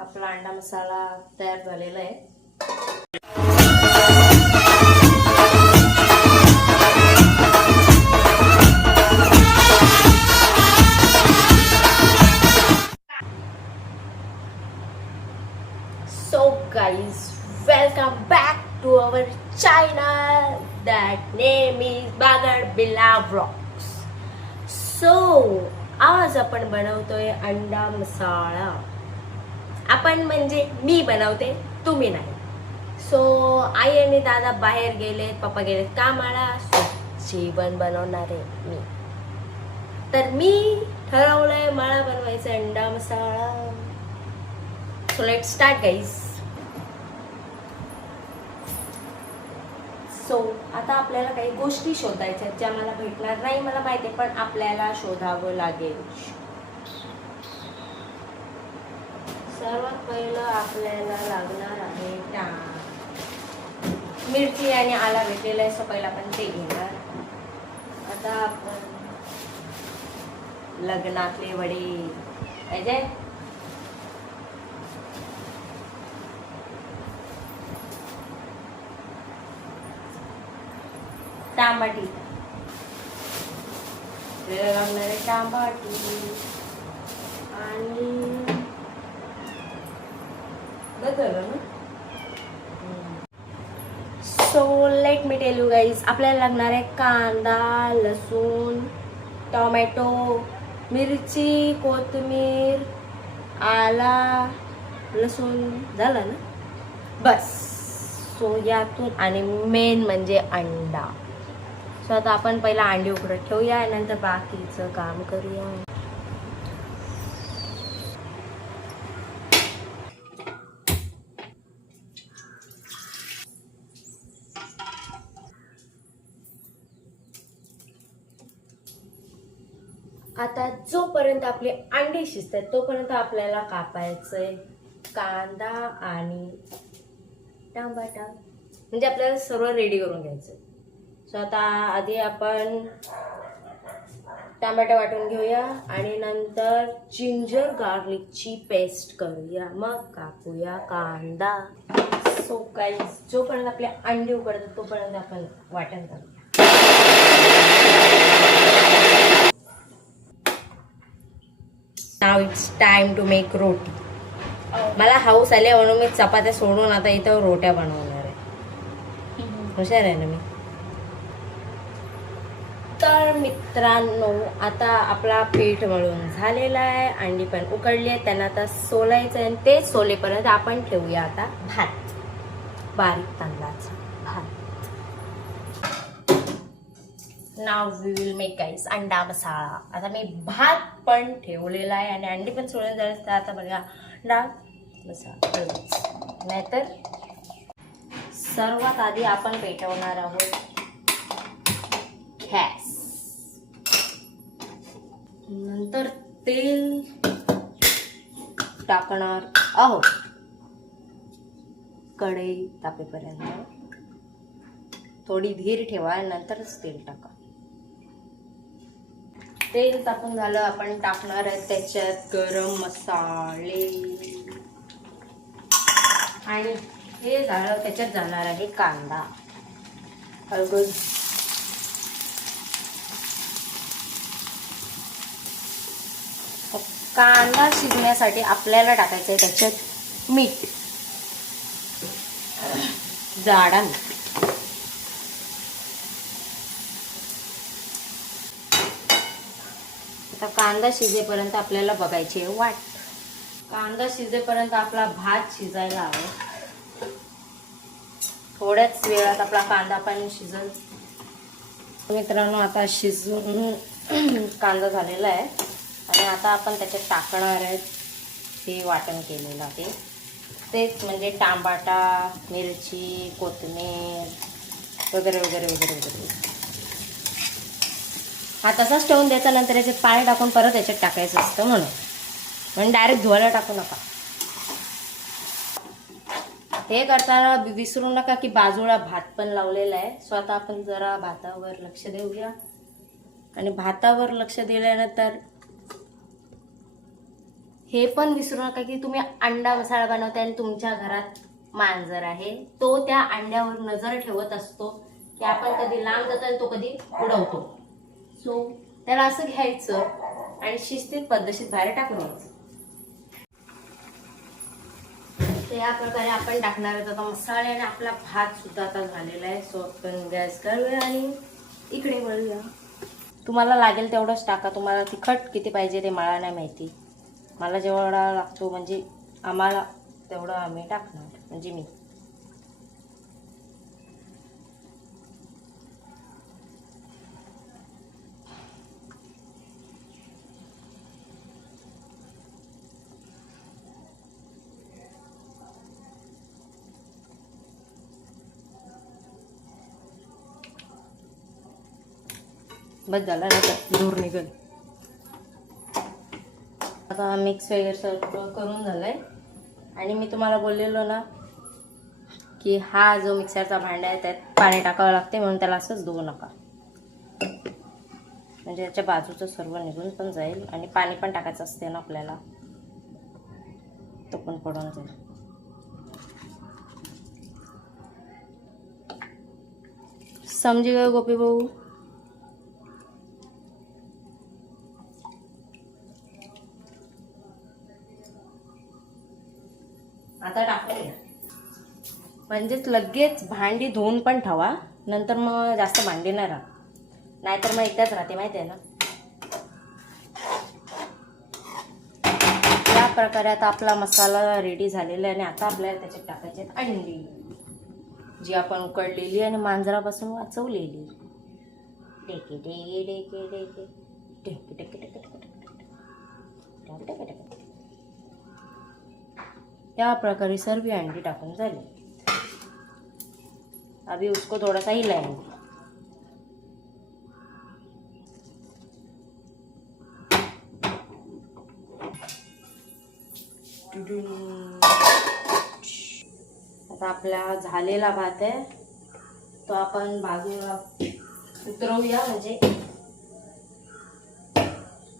आपला अंडा मसाला तयार झालेला आहे. So guys, welcome back to our channel that name is Bagad Billa Vlogs. So आज आपण बनवतोय अंडा मसाला. आपण म्हणजे मी बनवते, तुम्ही नाही. सो आई आणि दादा बाहेर गेलेत, पप्पा गेलेत कामाला. सो जेवण बनवणार आहे मी. तर मी ठरवलंय मला बनवायचं अंडा मसाला. So let start guys. So आता आपल्याला काही गोष्टी शोधायच्या ज्या मला भेटणार नाही मला माहिती आहे, पण आपल्याला शोधावं लागेल. सर्वात पहिलं आपल्याला लागणार आहे मिरची आणि आला भेटलेला आहे. सो पहिला आपण ते घेणार. आता आपण लग्नातले वडे पाहिजे. टमाटी लागणारे टमाटी आणि so let me tell you guys. आपल्याला लागणार आहे कांदा, लसूण, टोमॅटो, मिरची, कोथिंबीर, आला, लसूण झालं ना बस. सो यातून आणि मेन म्हणजे अंडा. सो आता आपण पहिला अंडी उकडत ठेवूया, नंतर बाकीचं काम करूया. आता जोपर्यंत आपले अंडे शिजतात तोपर्यंत आपल्याला कापायचंय कांदा आणि टमाटा. म्हणजे आपल्याला सर्व रेडी करून घ्यायचं. सो आता आधी आपण टमाटा वाटून घेऊया आणि नंतर जिंजर गार्लिकची पेस्ट करूया, मग कापूया कांदा. सो गाईस, जोपर्यंत आपले अंडे उकडतात तोपर्यंत आपण वाटण करूया. नाव इट्स टाइम टू मेक रोटी. मला हाऊस आले म्हणून मी चपात्या सोडून आता इथं रोट्या बनवणार आहे. हुशार आहे ना मी. तर मित्रांनो, आता आपला पीठ मळून झालेला आहे, अंडी पण उकडली आहे. त्यांना आता सोलायचं आहे. ते सोलेपर्यंत आपण ठेवूया आता भात, बारीक तांदळाचा भात. नाव वी विल मेक गाईस अंडा मसाला. आता मी भात पण ठेवलेला आहे आणि अंडी पण सोडून झाले. तर आता बघा अंडा मसाला. नाहीतर सर्वात आधी आपण पेटवणार आहोत गॅस. नंतर तेल टाकणार आहोत कढई तापेपर्यंत. थोडी धीर ठेवा, नंतरच तेल टाका. तेल टाकून झालं, आपण टाकणार आहे त्याच्यात गरम मसाले आणि हे झालं त्याच्यात जाणार आहे कांदा, हळद. कांदा शिजण्यासाठी आपल्याला टाकायचं आहे त्याच्यात मीठ, जाडा मीठ. आता कांदा शिजेपर्यंत आपल्याला बघायची आहे वाट. कांदा शिजेपर्यंत आपला भात शिजायला हवा. थोड्याच वेळात आपला कांदा पण शिजेल. मित्रांनो, आता शिजून कांदा झालेला आहे आणि आता आपण त्याच्यात टाकणार आहे हे वाटण केलेलं आहे. तेच म्हणजे टमाटा, मिरची, कोथिंबीर वगैरे वगैरे वगैरे वगैरे. हा तसाच ठेवून द्यायचा. नंतर याच्यात पाणी टाकून परत याच्यात टाकायचं असतं म्हणून डायरेक्ट धुवायला टाकू नका. हे करताना विसरू नका की बाजूला भात पण लावलेला आहे. सो आता आपण जरा भातावर लक्ष देऊया. आणि भातावर लक्ष दिल्यानंतर हे पण विसरू नका की तुम्ही अंडा मसाला बनवताय आणि तुमच्या घरात मांजर आहे, तो त्या अंड्यावर नजर ठेवत असतो की आपण कधी लांब जातो आणि तो कधी उडवतो. सो त्याला असं घ्यायचं आणि शिस्तीत पद्धतशीर बाहेर टाकून द्यायचं. तर या प्रकारे आपण टाकणार आहोत आता मसाले आणि आपला भात सुद्धा आता झालेला आहे. सो आपण गॅस करूया आणि इकडे वळूया. तुम्हाला लागेल तेवढंच टाका. तुम्हाला तिखट किती पाहिजे ते मला नाही माहिती. मला जेवढा लागतो म्हणजे आम्हाला तेवढं आम्ही टाकणार, म्हणजे मी. बस झालं ना, तर दूर निघेल. आता मिक्स वगैरे सर्व करून झालंय. आणि मी तुम्हाला बोललेलो ना की हा जो मिक्सरचा भांडा आहे त्यात पाणी टाकावं लागते, म्हणून त्याला असंच धुवू नका, म्हणजे त्याच्या बाजूचं सर्व निघून पण जाईल. आणि पाणी पण टाकायचं असते ना आपल्याला, तो पण पडून जाईल. समजी गए गोपी भाऊ? आता टाकूया, म्हणजेच लगेच भांडी धुवून पण ठेवा, नंतर मग जास्त भांडी नाही राहत, नाहीतर मग एकदाच राहते, माहिती आहे ना. या प्रकारे आता आपला मसाला रेडी झालेला आहे. आणि आता आपल्याला त्याच्यात टाकायचे अंडी, जी आपण उकडलेली आणि मांजरापासून वाचवलेली. टेके टेके टेके टेके टेके टेके टेके टेके टेके. या प्रकारे सर्व अंडी टाकून झाली. अभी उसको थोड़ा सा हिलाएंगे. आता आपला झालेला भात आहे तो आपण बाजूला उतरवूया, म्हणजे.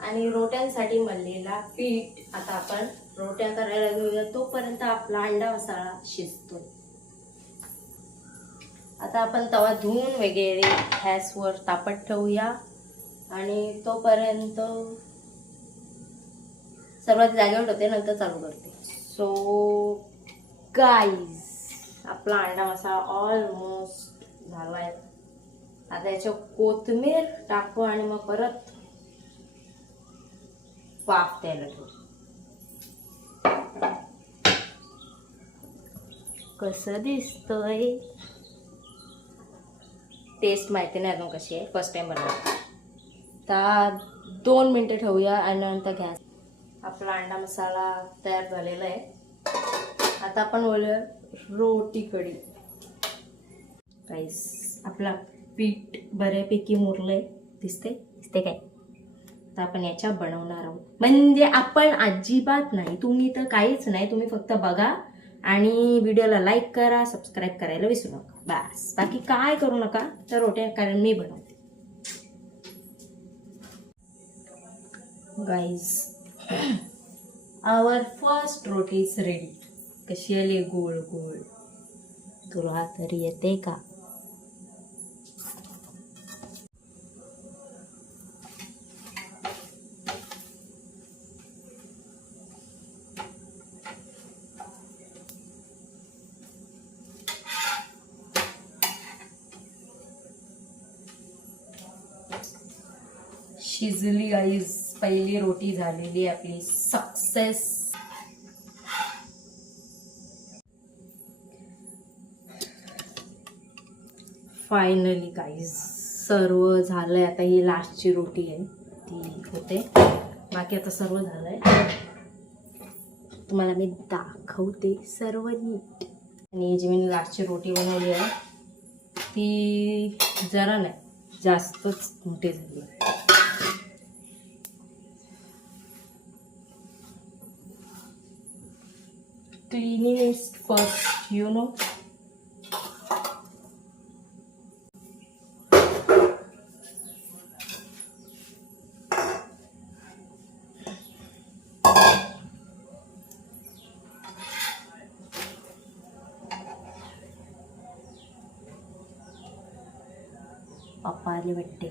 आणि रोट्यांसाठी मळलेला पीठ आता आपण रोट्या करायला घेऊया, तोपर्यंत आपला अंडा मसाला शिजतो. आता आपण तवा धुवून वगैरे गॅसवर तापत ठेवूया. आणि तोपर्यंत सर्वात जागेवर होते, नंतर चालू करते. सो गाईज, आपला अंडा मसाला ऑलमोस्ट झालाय. आता याच्यावर कोथिंबीर टाकू आणि मग परत वाफ द्यायला ठेवू. कसं दिसतंय? टेस्ट माहिती नाही अजून कशी आहे, फर्स्ट टाइम बनवते. तर 2 मिनिटं ठेवूया आणि नंतर गॅस. आपला अंडा मसाला तयार झालेला आहे. आता आपण बोलूया रोटी कढी. राईस आपला पीठ बऱ्यापैकी मुरलंय, दिसते काय? तर आपण याच्या बनवणार आहोत, म्हणजे आपण अजिबात नाही, तुम्ही तर काहीच नाही, तुम्ही फक्त बघा आणि व्हिडिओला लाईक करा, सबस्क्राईब करायला विसरू नका, बस. बाकी काय करू नका. तर रोट्या कारण मी बनवते. Guys, our first roti is ready. कशी आली गोल गोल? तुला तरी येते का? शिजली गाईज, पहिली रोटी झालेली आपली सक्सेस. फायनली गाईज सर्व झालंय. आता ही लास्टची रोटी आहे ती होते, बाकी आता सर्व झालंय. तुम्हाला मी दाखवते सर्व नीट. आणि जी मी लास्टची रोटी बनवली आहे ती जरा नाही जास्तच मोठी झाली. Cleanliness first, you know. पप्पा आले वाटते.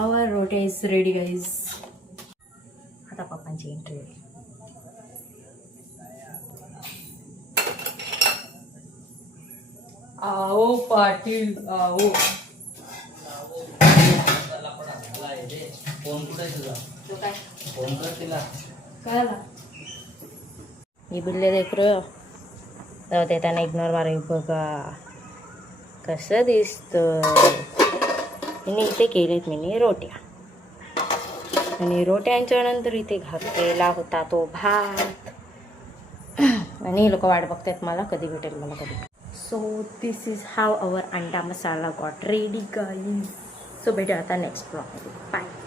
Our roti is ready guys. आता पप्पांची एंट्री होईल. आओ पाटील आओ. फोन कुठे तुझा? फोन कर तिला. काय आला? मी बोलले देखरो जाऊ दे, त्यांना इग्नोर मारा. बघा कसं दिसतं. मी इथे केलेत मी रोट्या, आणि रोट्यांच्या नंतर इथे घातलेला होता तो भात. आणि हे लोक वाट बघतात मला कधी भेटेल मला कधी. So this is how our anda masala got ready guys. So भेटू आता नेक्स्ट ब्लॉगमध्ये. बाय.